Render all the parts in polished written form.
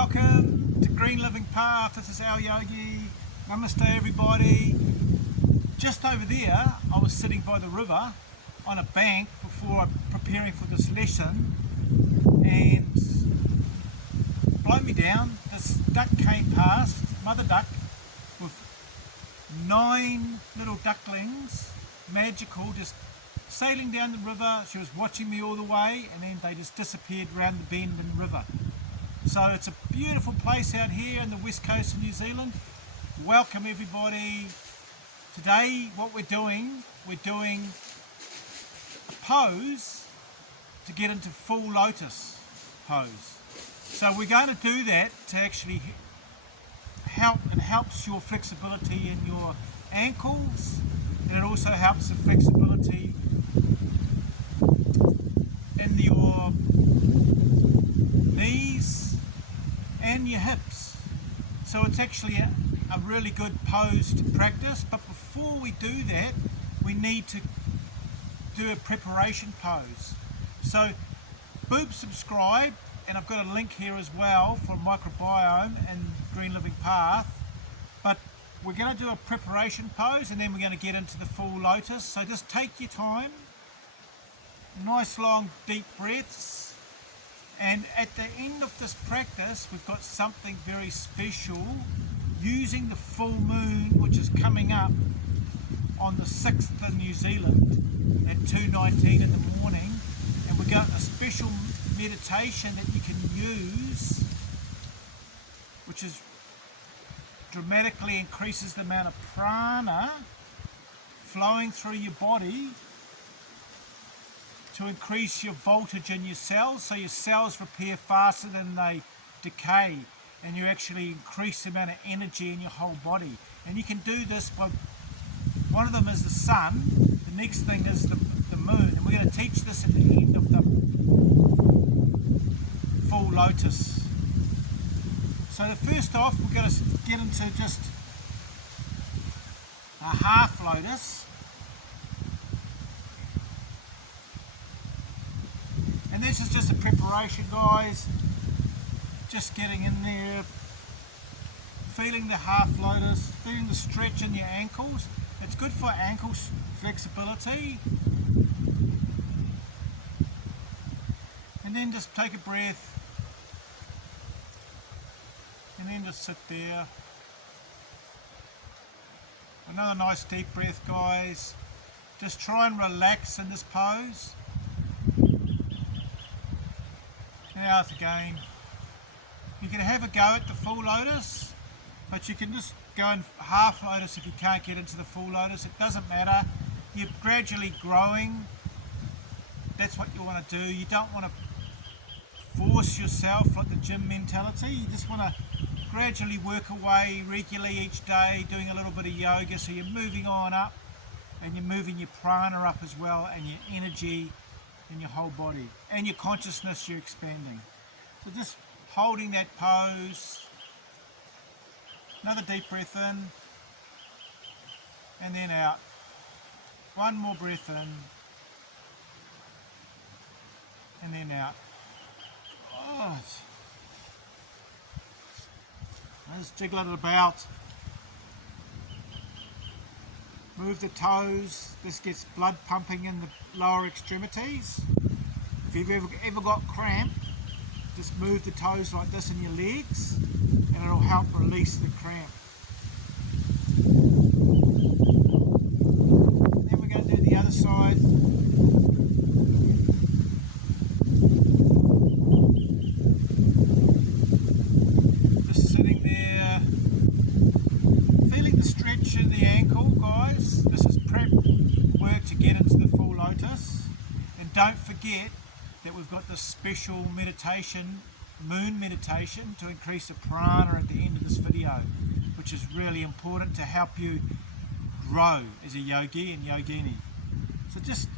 Welcome to Green Living Path. This is Alyogi. Namaste everybody. Just over there I was sitting by the river on a bank before preparing for this lesson, and blow me down, this duck came past, mother duck, with 9 little ducklings, magical, just sailing down the river. She was watching me all the way, and then they just disappeared around the bend in the river. So it's a beautiful place out here on the west coast of New Zealand. Welcome everybody. Today what we're doing a pose to get into full lotus pose. So we're going to do that to actually help. It helps your flexibility in your ankles, and it also helps the flexibility in your knees and your hips. So it's actually a really good pose to practice, but before we do that we need to do a preparation pose. So subscribe, and I've got a link here as well for microbiome and Green Living Path. But we're going to do a preparation pose and then we're going to get into the full lotus. So just take your time, nice long deep breaths. And at the end of this practice, we've got something very special, using the full moon, which is coming up on the 6th in New Zealand at 2:19 in the morning. And we've got a special meditation that you can use, which is dramatically increases the amount of prana flowing through your body to increase your voltage in your cells, so your cells repair faster than they decay, and you actually increase the amount of energy in your whole body. And you can do this by, one of them is the sun, the next thing is the moon, and we're going to teach this at the end of the full lotus. So the first off, we're going to get into just a half lotus. And this is just a preparation, guys. Just getting in there, feeling the half lotus, feeling the stretch in your ankles. It's good for ankle flexibility. And then just take a breath. And then just sit there. Another nice deep breath, guys. Just try and relax in this pose. Now again, you can have a go at the full lotus, but you can just go in half lotus if you can't get into the full lotus. It doesn't matter. You're gradually growing. That's what you want to do. You don't want to force yourself like the gym mentality. You just want to gradually work away regularly each day, doing a little bit of yoga, so you're moving on up and you're moving your prana up as well, and your energy in your whole body, and your consciousness you're expanding. So just holding that pose. Another deep breath in and then out. One more breath in and then out. Oh, just jiggle it about. Move the toes. This gets blood pumping in the lower extremities. If you've ever got cramp, just move the toes like this in your legs, and it'll help release the cramp. Then we're going to do the other side. Just sitting there, feeling the stretch in the ankle, guys. This is prep work to get into the full lotus. And don't forget that we've got this special meditation, moon meditation, to increase the prana at the end of this video, which is really important to help you grow as a yogi and yogini. So just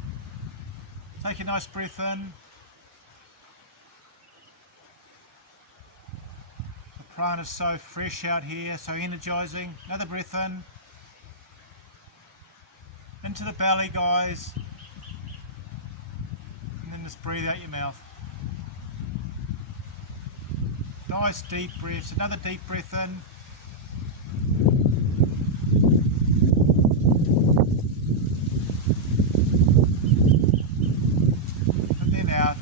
take a nice breath in. The prana is so fresh out here, so energizing. Another breath in. Into the belly, guys. And then just breathe out your mouth. Nice deep breaths. Another deep breath in. And then out.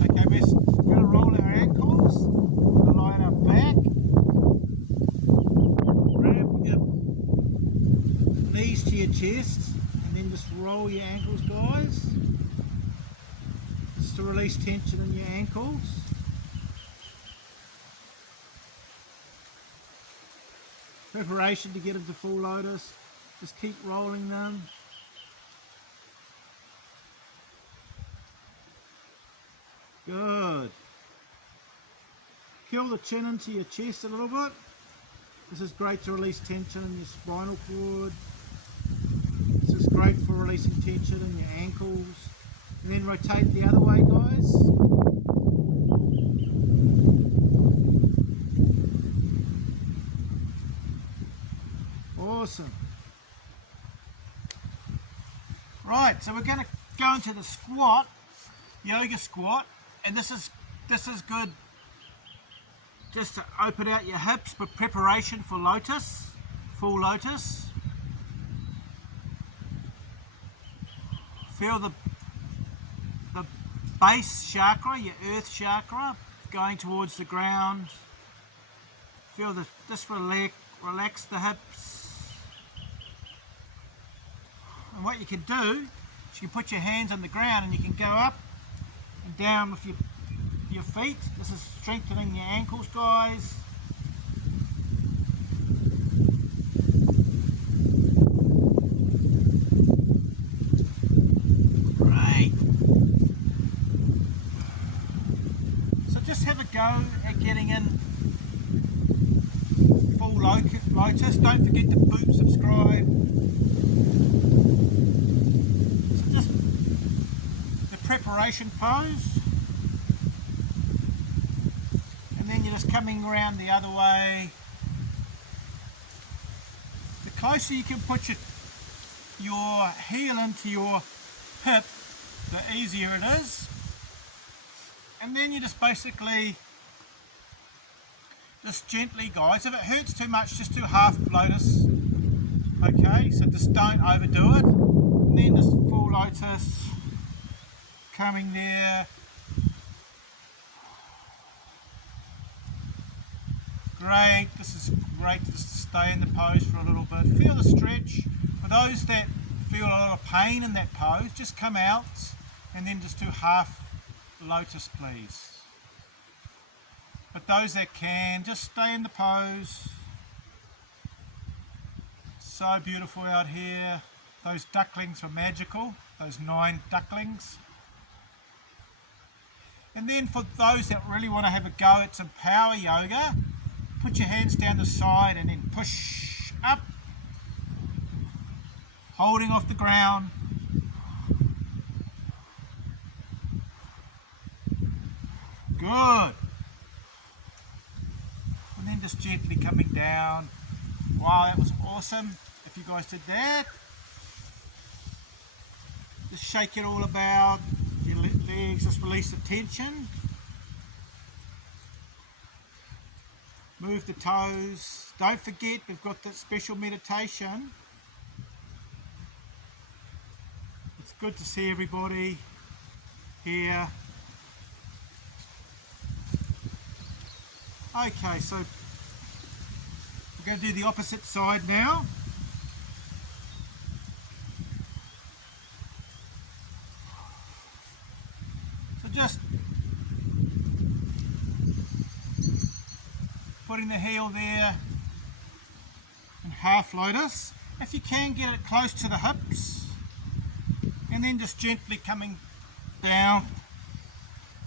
Okay, we're going to roll our ankles, line our back, grab your knees to your chest, and then just roll your ankles, guys, just to release tension in your ankles. Preparation to get into full lotus. Just keep rolling them. Good. Curl the chin into your chest a little bit. This is great to release tension in your spinal cord. This is great for releasing tension in your ankles. And then rotate the other way, guys. Awesome. Right, so we're going to go into the squat, yoga squat, and this is good just to open out your hips for preparation for lotus, full lotus. Feel the base chakra, your earth chakra, going towards the ground. Feel just relax the hips. And what you can do is you can put your hands on the ground and you can go up and down with your feet. This is strengthening your ankles, guys. Great. So just have a go at getting in full lotus. Don't forget to boot subscribe. So just the preparation pose. And then you're just coming around the other way. The closer you can put your heel into your hip, the easier it is. And then you just basically, just gently, guys, if it hurts too much, just do half lotus. Okay, so just don't overdo it. And then just full lotus, coming there. Great, this is great just to stay in the pose for a little bit. Feel the stretch. For those that feel a lot of pain in that pose, just come out and then just do half lotus, please. But those that can, just stay in the pose. So beautiful out here. Those ducklings were magical, those 9 ducklings. And then for those that really want to have a go at some power yoga, put your hands down the side and then push up, holding off the ground. Good. And then just gently coming down. Wow, that was awesome. If you guys did that, just shake it all about. Your legs, just release the tension. Move the toes. Don't forget, we've got that special meditation. It's good to see everybody here. Okay, so we're going to do the opposite side now. So just putting the heel there in half lotus. If you can, get it close to the hips, and then just gently coming down.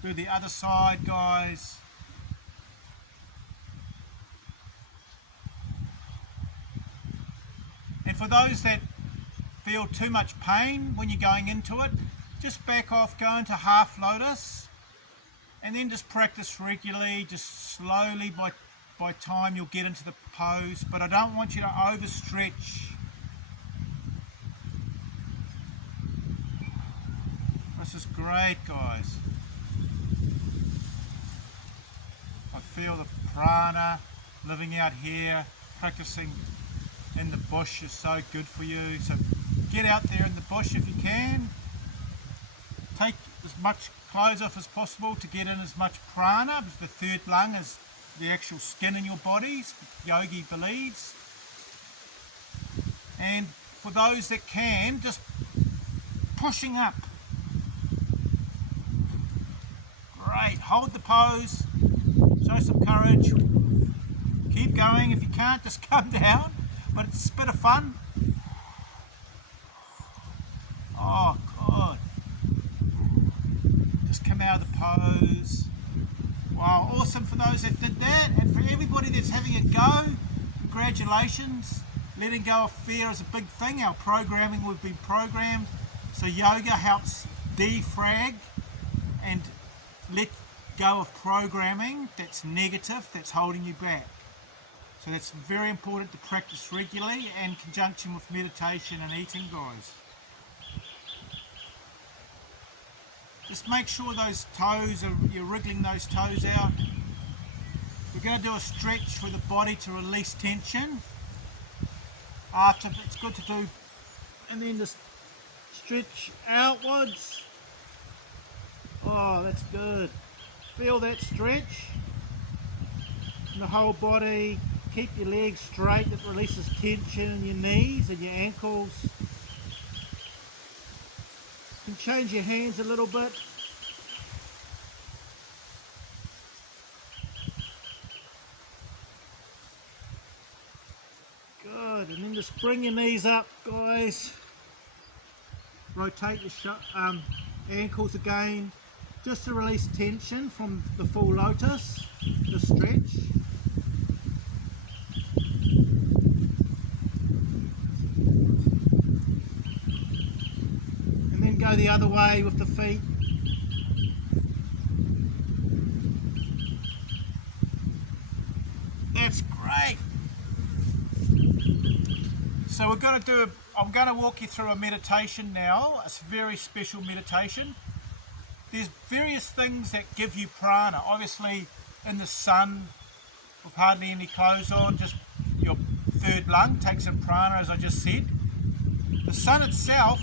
Do the other side, guys. And for those that feel too much pain when you're going into it, just back off, go into half lotus, and then just practice regularly, just slowly by time you'll get into the pose. But I don't want you to overstretch. This is great, guys. I feel the prana. Living out here, practicing in the bush is so good for you. So get out there in the bush if you can. Take as much clothes off as possible to get in as much prana, because the third lung is the actual skin in your bodies, Yogi believes. And for those that can, just pushing up. Great, hold the pose, show some courage. Keep going. If you can't, just come down. But it's a bit of fun. Oh, good. Just come out of the pose. Wow, awesome for those that did that. And for everybody that's having a go, congratulations. Letting go of fear is a big thing. Our programming, we've been programmed. So yoga helps defrag and let go of programming that's negative, that's holding you back. So that's very important to practice regularly in conjunction with meditation and eating, guys. Just make sure those toes, you're wriggling those toes out. We're going to do a stretch for the body to release tension. After, it's good to do, and then just stretch outwards. Oh, that's good. Feel that stretch in the whole body. Keep your legs straight, it releases tension in your knees and your ankles. You can change your hands a little bit. Good, and then just bring your knees up, guys. Rotate your ankles again, just to release tension from the full lotus, the stretch. Go the other way with the feet. That's great. So we're going to do, I'm going to walk you through a meditation now. It's a very special meditation. There's various things that give you prana. Obviously in the sun with hardly any clothes on, just your third lung takes in prana, as I just said. The sun itself,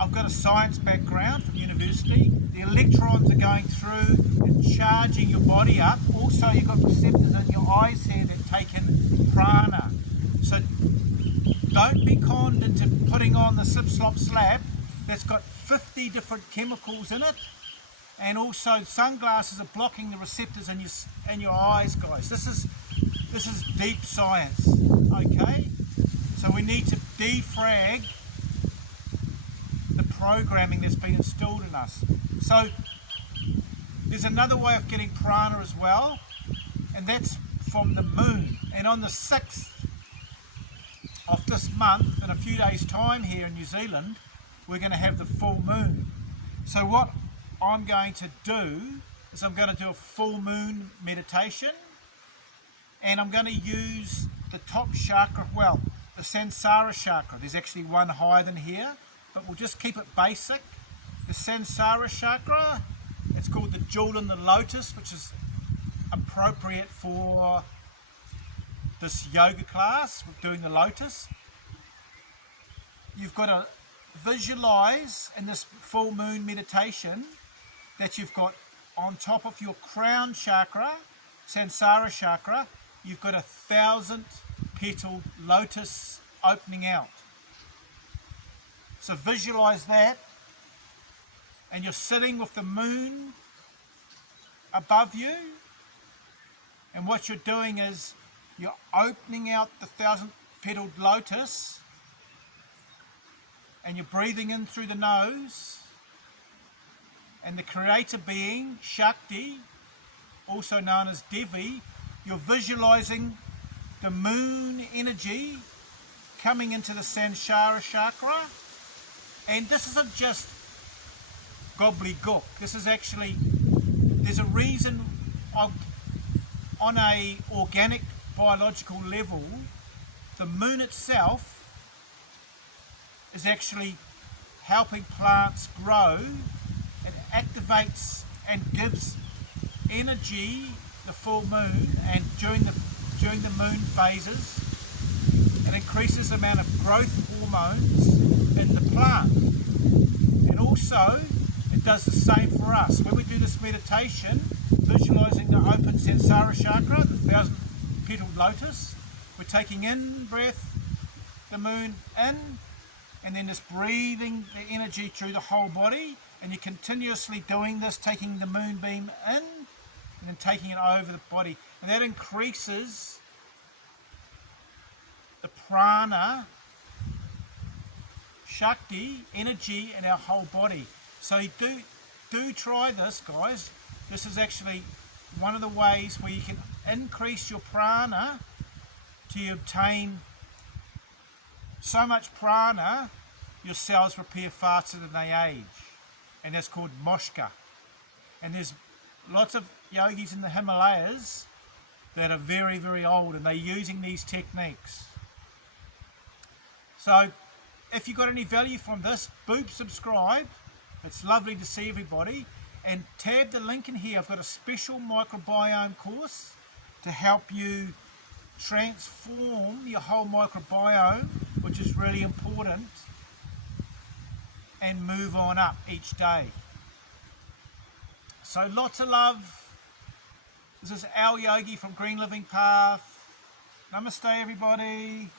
I've got a science background from university. The electrons are going through and charging your body up. Also, you've got receptors in your eyes here that take in prana. So don't be conned into putting on the slip slop slap that's got 50 different chemicals in it. And also sunglasses are blocking the receptors in your eyes, guys. This is deep science, okay? So we need to defrag programming that's been installed in us. So there's another way of getting prana as well, and that's from the moon. And on the 6th of this month, in a few days time here in New Zealand, we're going to have the full moon. So what I'm going to do is I'm going to do a full moon meditation, and I'm going to use the top chakra, well, the Sansara chakra. There's actually one higher than here, but we'll just keep it basic. The Sansara chakra, it's called the jewel in the lotus, which is appropriate for this yoga class. We're doing the lotus. You've got to visualize in this full moon meditation that you've got on top of your crown chakra, Sansara chakra, you've got 1,000 petaled lotus opening out. So visualize that, and you're sitting with the moon above you, and what you're doing is you're opening out the 1,000 petaled lotus, and you're breathing in through the nose, and the creator being, Shakti, also known as Devi, you're visualizing the moon energy coming into the Sansara chakra. And this isn't just gobbledygook. This is actually, there's a reason on a organic biological level, the moon itself is actually helping plants grow. It activates and gives energy the full moon and during the moon phases, it increases the amount of growth hormones in the plant. And also, it does the same for us. When we do this meditation, visualizing the open Sansara chakra, the 1,000-petaled lotus, we're taking in breath, the moon in, and then just breathing the energy through the whole body, and you're continuously doing this, taking the moonbeam in and then taking it over the body, and that increases the prana, Shakti, energy in our whole body. So you do try this, guys. This is actually one of the ways where you can increase your prana to obtain so much prana, your cells repair faster than they age. And that's called moshka. And there's lots of yogis in the Himalayas that are very, very old, and they're using these techniques. So if you got any value from this, boop subscribe. It's lovely to see everybody. And tab the link in here. I've got a special microbiome course to help you transform your whole microbiome, which is really important, and move on up each day. So lots of love. This is Alyogi from Green Living Path. Namaste, everybody.